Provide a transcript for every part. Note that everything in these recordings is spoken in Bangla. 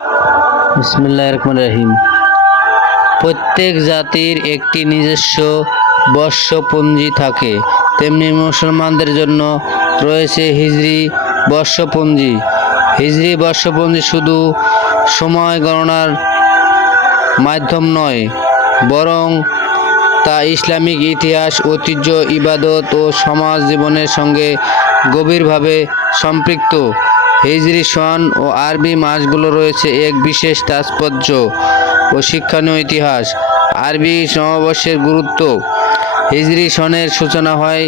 বিসমিল্লাহির রহমানির রহিম। প্রত্যেক জাতির একটি নিজস্ব বর্ষপঞ্জি থাকে, তেমনি মুসলমানদের জন্য রয়েছে হিজরি বর্ষপঞ্জি। হিজরি বর্ষপঞ্জি শুধু সময় গণনার মাধ্যম নয়, বরং তা ইসলামিক ইতিহাস, ঐতিহ্য, ইবাদত ও সমাজ জীবনের সঙ্গে গভীরভাবে সম্পৃক্ত। হিজরি সন ও আরবি মাসগুলো রয়েছে এক বিশেষ তাৎপর্য ও শিক্ষণীয় ইতিহাস। আরবি নববর্ষের গুরুত্ব। হিজরি সনের সূচনা হয়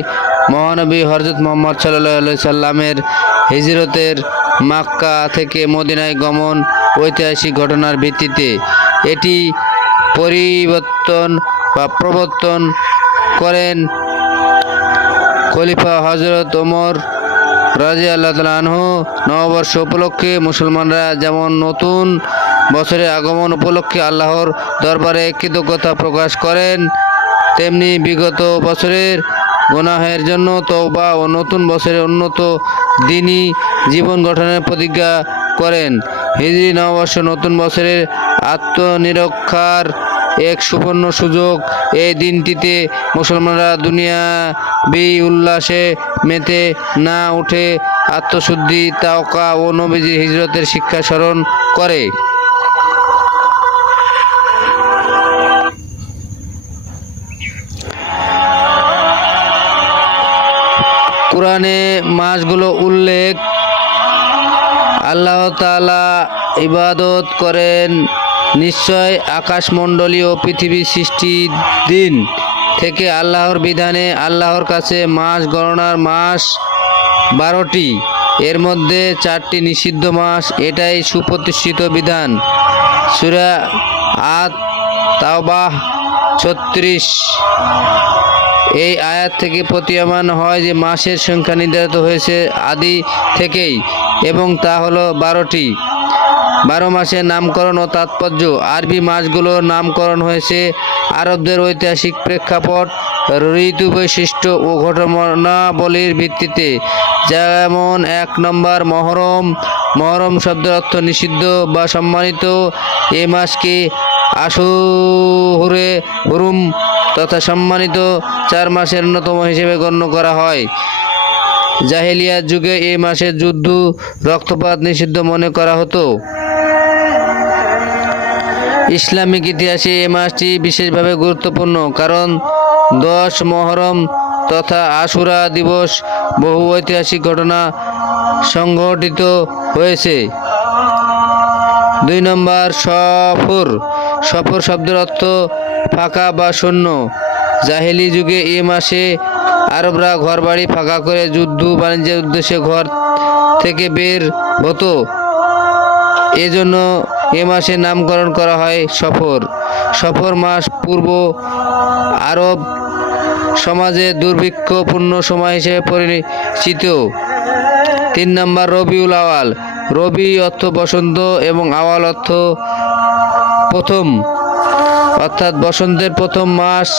মহানবী হযরত মুহাম্মদ সাল্লাল্লাহু আলাইহি সাল্লামের হিজরতের মক্কা থেকে মদিনায় গমন ঐতিহাসিক ঘটনার ভিত্তিতে। এটি প্রবর্তন করেন খলিফা হযরত ওমর রাদিয়াল্লাহু তাআলা আনহু। নববর্ষ উপলক্ষে মুসলমানরা যেমন নতুন বছরের আগমন উপলক্ষে আল্লাহর দরবারে কৃতজ্ঞতা প্রকাশ করেন, তেমনি বিগত বছরের গুনাহের জন্য তওবা ও নতুন বছরের উন্নত দ্বীনি জীবন গঠনের প্রতিজ্ঞা করেন। হিজরি নববর্ষ নতুন বছরের আত্মনিরক্ষার এক সুবর্ণ সুযোগ। এই দিনটিতে মুসলমানরা দুনিয়াবি উল্লাসে মেতে না উঠে আত্মশুদ্ধি, তাওকা ও নবীজির হিজরতের শিক্ষা স্মরণ করে। কোরআনে মাসগুলো উল্লেখ। আল্লাহ তাআলা ইবাদত করেন, নিশ্চয় আকাশমণ্ডলী ও পৃথিবী সৃষ্টির দিন থেকে আল্লাহর বিধানে আল্লাহর কাছে মাস গণনার মাস 12টি, এর মধ্যে 4টি নিষিদ্ধ মাস। এটাই সুপ্রতিষ্ঠিত বিধান। সূরা আত-তাওবাহ 36। এই আয়াত থেকে প্রতীয়মান হয় যে মাসের সংখ্যা নির্ধারিত হয়েছে আদি থেকেই, এবং তা হলো 12টি। 12 মাসের নামকরণ ও তাৎপর্য। আরবি মাসগুলোর নামকরণ হয়েছে আরবদের ঐতিহাসিক প্রেক্ষাপট, ঋতু বৈশিষ্ট্য ও ঘটনাবলীর ভিত্তিতে। যেমন 1 নম্বর মহরম। মহরম শব্দের অর্থ নিষিদ্ধ বা সম্মানিত। এই মাসকে আশুরে হুরুম তথা সম্মানিত 4 মাসের অন্যতম হিসেবে গণ্য করা হয়। জাহেলিয়াত যুগে এই মাসে যুদ্ধ, রক্তপাত নিষিদ্ধ মনে করা হতো। ইসলামিক ইতিহাসে এই মাসটি বিশেষভাবে গুরুত্বপূর্ণ, কারণ 10 মহরম তথা আশুরা দিবস বহু ঐতিহাসিক ঘটনা সংঘটিত হয়েছে। 2 নম্বর সফর। সফর শব্দের অর্থ ফাঁকা বা শূন্য। জাহেলি যুগে এই মাসে আরবরা ঘরবাড়ি ফাঁকা করে যুদ্ধ বাণিজ্যের উদ্দেশ্যে ঘর থেকে বের হতো। এজন্য এ মাসের নামকরণ করা হয় সফর। সফর মাস পূর্ব আরব সমাজে দুর্ভিক্ষপূর্ণ সময় হিসেবে পরিচিত। 3 নম্বর রবিউল আওয়াল। রবি অর্থ বসন্ত এবং আওয়াল অর্থ প্রথম, অর্থাৎ বসন্তের প্রথম মাস।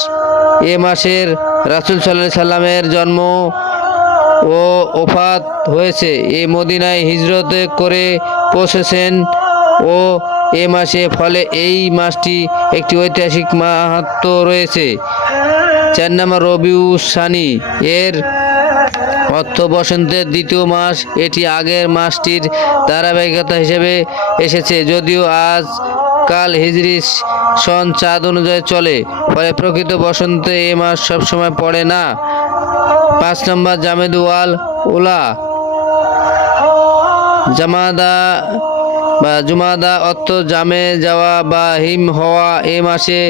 এ মাসের রাসূল সাল্লাল্লাহু আলাইহি সাল্লামের জন্ম ও ওফাত হয়েছে। এই মদিনায় হিজরত করে পৌঁছেছেন ও এ মাসে, ফলে এই মাসটি একটি ঐতিহাসিক মাহাত্ম্য রয়েছে। 4 নম্বর রবিউস সানি। এর অর্থ বসন্তের দ্বিতীয় মাস। এটি আগের মাসটির ধারাবাহিকতা হিসেবে এসেছে, যদিও আজকাল হিজরি সন চাঁদ অনুযায়ী চলে, ফলে প্রকৃত বসন্তে এ মাস সবসময় পড়ে না। 5 নম্বর জামেদ ওয়াল উলা। জুমাদা অর্থ জামে যাওয়া বা হিম হওয়া। এ মাসে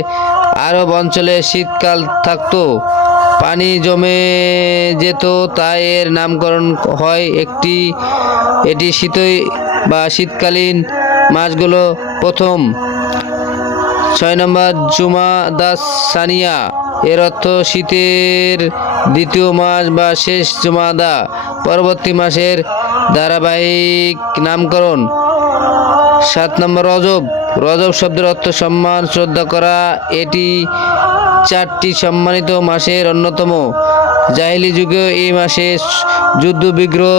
আরব অঞ্চলে শীতকাল থাকতো, পানি জমে যেত, তাই এর নামকরণ হয়। এটি শীতকালীন মাসগুলো প্রথম। 6 নম্বর জুমাদা সানিয়া। এর অর্থ শীতের দ্বিতীয় মাস বা শেষ জুমাদা। পরবর্তী মাসের ধারাবাহিক নামকরণ। 7 নম্বর রজব। রজব শব্দের অর্থ সম্মান, শ্রদ্ধা করা। এটি 4টি সম্মানিত মাসের অন্যতম। জাহেলি যুগেও এই মাসে যুদ্ধ বিগ্রহ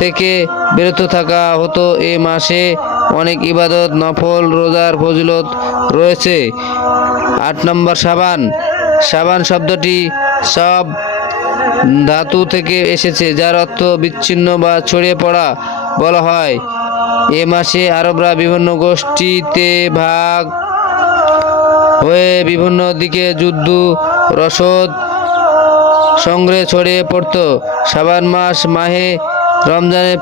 থেকে বিরত থাকা হতো। এ মাসে অনেক ইবাদত, নফল, রোজার ফজিলত রয়েছে। 8 নম্বর শাবান। শাবান শব্দটি সব ধাতু থেকে এসেছে, যার অর্থ বিচ্ছিন্ন বা ছড়িয়ে পড়া বলা হয়। এ মাসে আরবরা বিভিন্ন গোষ্ঠীতে ভাগ হয়ে বিভিন্ন দিকে যুদ্ধ, রসদ সংগ্রহে ছড়িয়ে পড়ত। শাবান মাস মাহে রমজানের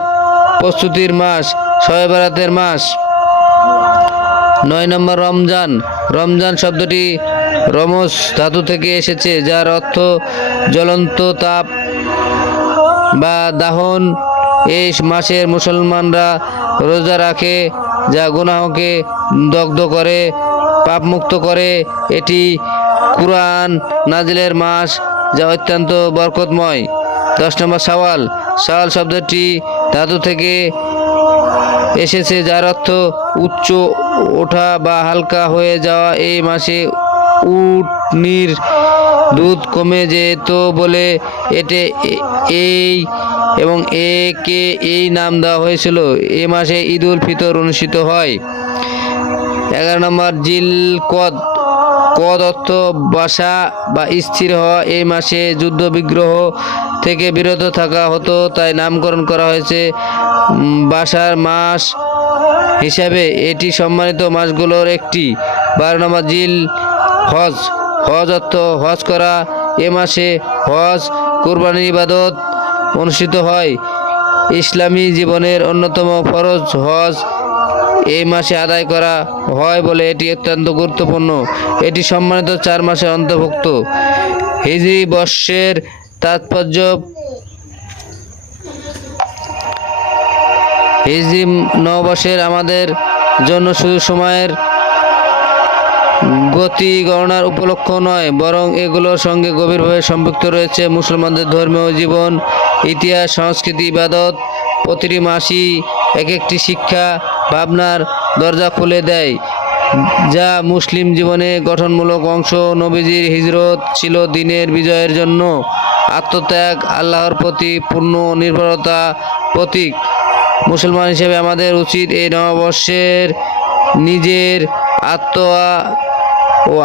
প্রস্তুতির মাস, শবে বরাতের মাস। 9 নম্বর রমজান। রমজান শব্দটি রমজ ধাতু থেকে এসেছে, যার অর্থ জ্বলন্ত তাপ বা দাহন। এই মাসের মুসলমানরা রোজা রাখে, যা গুনাহকে দগ্ধ করে, পাপমুক্ত করে। এটি কুরআন নাজিলের মাস, যা অত্যন্ত বরকতময়। 10 নম্বর শাওয়াল। শাওয়াল শব্দটি ধাতু থেকে এসেছে, যার অর্থ উচ্চ ওঠা বা হালকা হয়ে যাওয়া। এই মাসে উটনির দুধ কমে যেত বলে একে এই নাম দেওয়া হয়েছিল। এ মাসে ঈদ উল ফিতর অনুষ্ঠিত হয়। 11 নম্বর জিলকদ। কদ অর্থ বাসা বা স্থির হওয়া। এই মাসে যুদ্ধ বিগ্রহ থেকে বিরত থাকা হতো, তাই নামকরণ করা হয়েছে বাসার মাস হিসাবে। এটি সম্মানিত মাসগুলোর একটি। 12 নম্বর জিল হজ। হজ অর্থ হজ করা। এ মাসে হজ, কুরবানির ইবাদত অনুষ্ঠিত হয়। ইসলামী জীবনের অন্যতম ফরজ হজ এই মাসে আদায় করা হয় বলে এটি অত্যন্ত গুরুত্বপূর্ণ। এটি সম্মানিত 4 মাসের অন্তর্ভুক্ত। হিজরি বর্ষের তাৎপর্য। হিজরি নববর্ষের আমাদের জন্য শুধু সময়ের গতি গণনার উপলক্ষ নয়, বরং এগুলোর সঙ্গে গভীরভাবে সম্পৃক্ত রয়েছে মুসলমানদের ধর্মীয় জীবন, ইতিহাস, সংস্কৃতি, ইবাদত। প্রতিটি মাসই এক একটি শিক্ষা, ভাবনার দরজা খুলে দেয়, যা মুসলিম জীবনে গঠনমূলক অংশ। নবীজির হিজরত ছিল দ্বীনের বিজয়ের জন্য আত্মত্যাগ, আল্লাহর প্রতি পূর্ণ নির্ভরতা প্রতীক। মুসলমান হিসেবে আমাদের উচিত এই নববর্ষের নিজের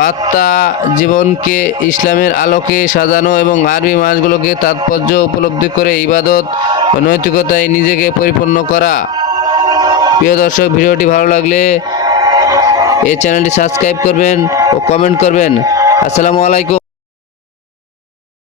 আত্মা জীবনকে ইসলামের আলোকে সাজানো এবং আরবি মাসগুলোকে তাৎপর্য উপলব্ধি করে ইবাদত ও নৈতিকতায় নিজেকে পরিপূর্ণ করা। প্রিয় দর্শক, ভিডিওটি ভালো লাগলে এই চ্যানেলটি সাবস্ক্রাইব করবেন ও কমেন্ট করবেন। আসসালামু আলাইকুম।